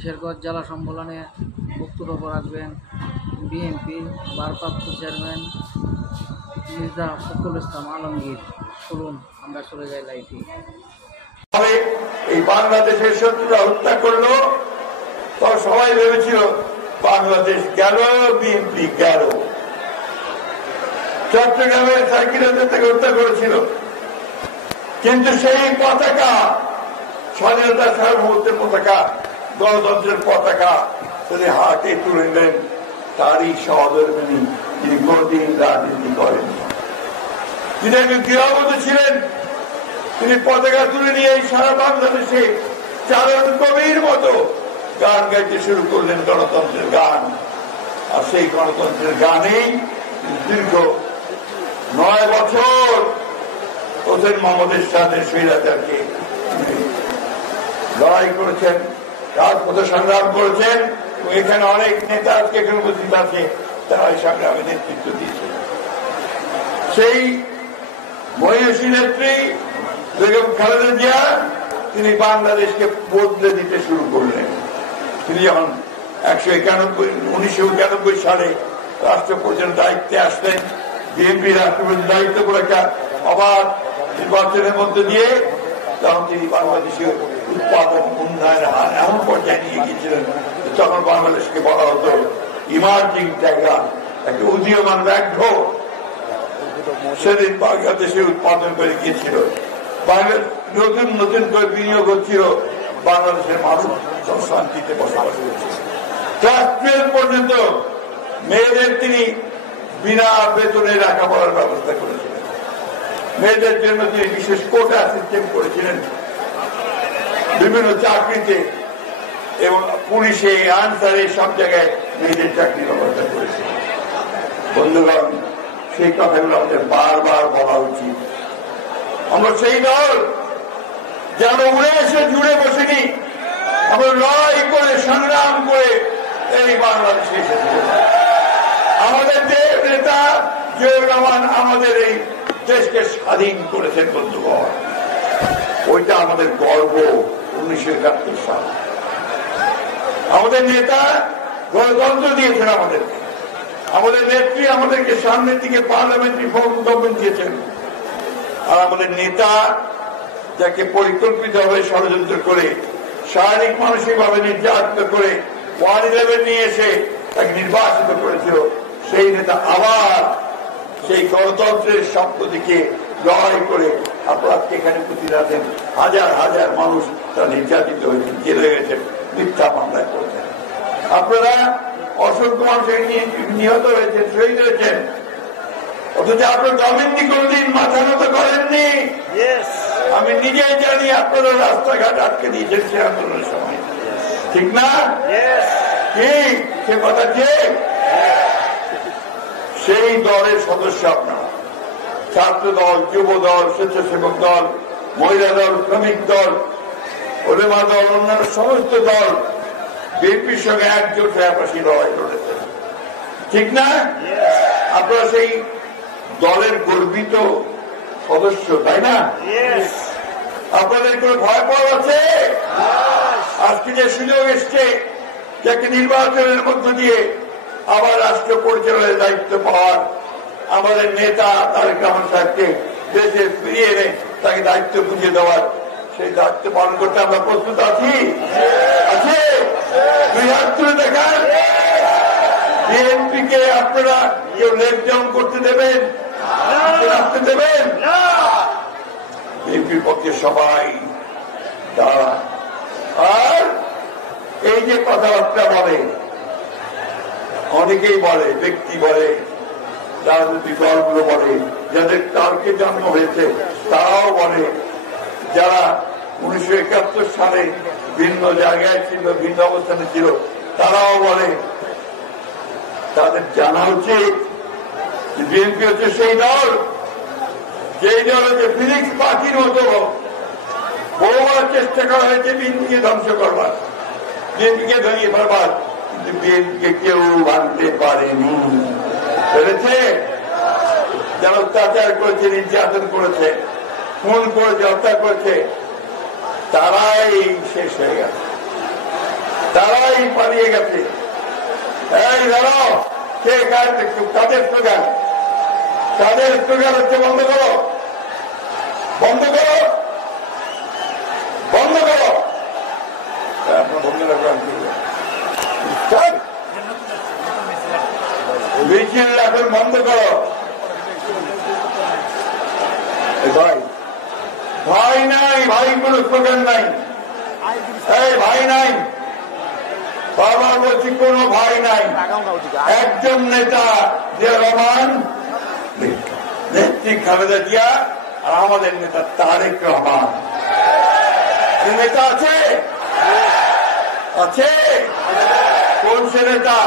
কিশোরগঞ্জ জেলা সম্মেলনে বক্তব্য রাখবেন বিএনপি ভারপ্রাপ্ত চেয়ারম্যান মির্জা ফখরুল ইসলাম আলমগীর। চলুন আমরা চলে যাই লাইভে। এই বাংলাদেশের শত্রুরা হত্যা করলো, তো সবাই ভেবেছিল বাংলাদেশ গেল, বিএনপি গেল। চট্টগ্রামের সাইকেলদের থেকে হত্যা করেছিল, কিন্তু সেই পতাকা, স্বাধীনতা সার্বভৌমত্বের পতাকা, গণতন্ত্রের পতাকা তিনি হাতে তুলে নিলেন। তারই সহধর্মিনী তিনি কোনদিন রাজনীতি করেন। তিনি একজন গৃহবধূ ছিলেন, তিনি পতাকা তুলে নিয়ে সারা বাংলাদেশে চারণ কবির মতো গান গাইতে শুরু করলেন, গণতন্ত্রের গান। আর সেই গণতন্ত্রের গানেই দীর্ঘ 9 বছর হোসেন মোহাম্মদের সাথে স্বৈরাচারকে লড়াই করেছেন, রাজপথে সংগ্রাম করেছেন। এখানে অনেক নেতা আজকে এখানে উপস্থিত আছে, তারা এই সংগ্রামে নেতৃত্ব দিয়েছেন। সেই মহিষী নেত্রী বেগম খালেদা জিয়া তিনি বাংলাদেশকে বদলে দিতে শুরু করলেন। তিনি যখন 1991 সালে রাষ্ট্রপ্রধানের দায়িত্বে আসলেন, বিএনপি রাষ্ট্রপতির দায়িত্ব করে অবাধ নির্বাচনের মধ্যে দিয়ে, তখন তিনি বাংলাদেশের উৎপাদন উন্নয়নের হার এমন পর্যায়ে নিয়ে গিয়েছিলেন, তখন বাংলাদেশকে বলা হতো ইমার্জিং জায়গা, একটা উদীয়মান ব্যাঘ্র। সেদিন বাংলাদেশে উৎপাদন করে গিয়েছিল, নতুন নতুন করে বিনিয়োগ হচ্ছিল, বাংলাদেশের মানুষ শান্তিতে বসবাস করছে। ক্লাস 12 পর্যন্ত মেয়েদের তিনি বিনা বেতনে লেখাপড়ার ব্যবস্থা করেছিলেন। মেয়েদের জন্য তিনি বিশেষ কোটা সিস্টেম করেছিলেন বিভিন্ন চাকরিতে, এবং পুলিশে, আনসারে সব জায়গায় মেয়েদের চাকরির ব্যবস্থা করেছিলেন। বন্ধুগণ, সেই কথাগুলো আমাদের বারবার বলা উচিত। আমরা সেই দল যেন উড়ে এসে জুড়ে বসিনি, আমরা লড়াই করে সংগ্রাম করে এই বাংলাদেশে এসেছি। আমাদের দেশ নেতা জিয়াউর রহমান আমাদের এই দেশকে স্বাধীন করেছেন। বন্ধুগণ, ওইটা আমাদের গর্ব। 1971 সাল আমাদের নেতা গণতন্ত্র দিয়েছেন আমাদেরকে, আমাদের নেত্রী আমাদেরকে সামনের দিকে পার্লামেন্টারি ফর্ম গভর্নমেন্ট দিয়েছেন। আর আমাদের নেতা যাকে পরিকল্পিতভাবে ষড়যন্ত্র করে, শারীরিক মানসিকভাবে নির্যাতিত করে 111 নিয়ে এসে তাকে নির্বাচিত করেছিল, সেই নেতা আবার সেই গণতন্ত্রের স্বপ্ন দিকে লড়াই করে আপনারা এখানে উপস্থিত আছেন। হাজার হাজার মানুষ তারা নির্যাতিত হয়েছেন, জেলে গেছেন, মিথ্যা মামলায় করেছেন। আপনারা অসংখ্য মানুষের নিহত হয়েছেন, শহীদ হয়েছেন, অথচ আপনার গভর্নমেন্ট কোনদিন মাথা নত করেননি। আমি নিজেই জানি আপনারা রাস্তাঘাট আটকে দিয়েছেন সে আন্দোলনের সময়, ঠিক না? ঠিক, সে কথা ঠিক। সেই দলের সদস্য আপনারা, ছাত্র দল, যুব দল, স্বেচ্ছাসেবক দল, মহিলা দল, শ্রমিক দল, ওলেমা দল, অন্যান্য সমস্ত দল বিএনপির সঙ্গে একজোট হয়ে আপনারা সেই লড়াই করেছেন, ঠিক না? আপনারা সেই দলের গর্বিত সদস্য, তাই না? আপনাদের কোনো ভয় পাওয়া আছে? আজকে যে সুযোগ এসছে, যাকে নির্বাচনের মধ্য দিয়ে আবার রাষ্ট্র পরিচালনার দায়িত্ব পাওয়ার, আমাদের নেতা তারেক রহমান সাহেবকে দেশে ফিরিয়ে এনে তাকে দায়িত্ব বুঝিয়ে দেওয়ার, সেই দায়িত্ব পালন করতে আমরা প্রস্তুত আছি। আছে? দুই হাত তুলে দেখান। বিএনপি কে আপনারা কেউ লেগ ডাউন করতে দেবেন, রাখতে দেবেন? বিএনপির পক্ষে সবাই দাঁড়া। আর এই যে কথাবার্তা বলে, অনেকেই বলে, ব্যক্তি বলে, রাজনৈতিক দলগুলো বলে, যাদের কালকে জন্ম হয়েছে তারাও বলে, যারা 1971 সালে ভিন্ন জায়গায় ছিল, ভিন্ন অবস্থানে ছিল, তারাও বলে, তাদের জানা উচিত বিএনপি হচ্ছে সেই দল, যেই দল হচ্ছে ফিনিক্স পাখির মতো বহুবার চেষ্টা করা হয়েছে বিএনপিকে ধ্বংস করবার, বিএনপিকে ভেঙে ফেলবার, কিন্তু বিএনপিকে কেউ ভাঙতে পারেনি। পেরেছে? যারা অত্যাচার করেছে, নির্যাতন করেছে, খুন করেছে, হত্যা করেছে, তারাই শেষ হয়ে গেছে। তারাই পালিয়ে গেছে। এই দাঁড়াও, কে কাদের স্লোগান? কাদের স্লোগান হচ্ছে বন্ধ করো, বন্ধ করো, বন্ধ করো। আপনার বন্ধুরা মিছিল এখন বন্ধ করো। ভাই ভাই নাই, ভাই কোন স্লোগান নাই, এই ভাই নাই, বারবার বলছি কোন ভাই নাই। একজন নেতা জিয়া রহমান, নেত্রী খালেদা জিয়া, আর আমাদের নেতা তারেক রহমান। নেতা আছে, আছে। কোন সে নেতা?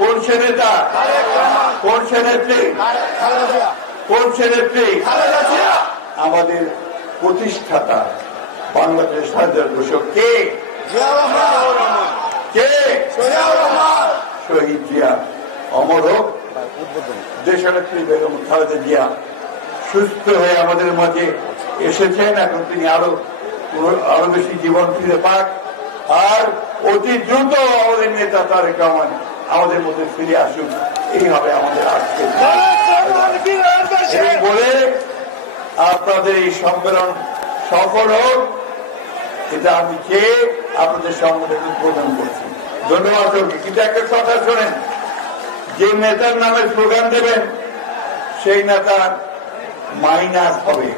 কোন সে নেতা? কোন সে নেত্রী? কোন সে নেত্রী? আমাদের প্রতিষ্ঠাতা বাংলাদেশ স্বাধীনতার ঘোষক কে? কে? শহীদ জিয়া। অমর হোক দেশনেত্রী বেগম খালেদা জিয়া। সুস্থ হয়ে আমাদের মাঝে এসেছেন, এখন তিনি আরো বেশি জীবন ফিরে পাক, আর অতি দ্রুত আমাদের নেতা তারেক রহমান আমাদের মধ্যে ফিরে আসুন। এই হবে আমাদের আজকে বলে আপনাদের এই সম্মেলন সফল হোক, এটা আমি চেয়ে আপনাদের সম্মেলন উদ্বোধন করছি। ধন্যবাদ। কিন্তু একটা কথা শোনেন, যে নেতার নামে স্লোগান দেবেন সেই নেতার মাইনাস হবে।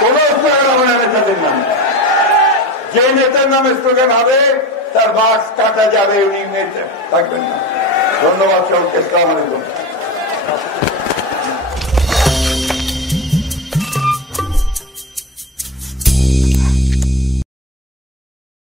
কোন স্লোগান হবে না নেতাদের নামে। যে নেতার নামে স্লোগান হবে তার বাক্স কাটা যাবে, উনি নেতা থাকবেন না। ধন্যবাদ সবকে। আসসালামু আলাইকুম।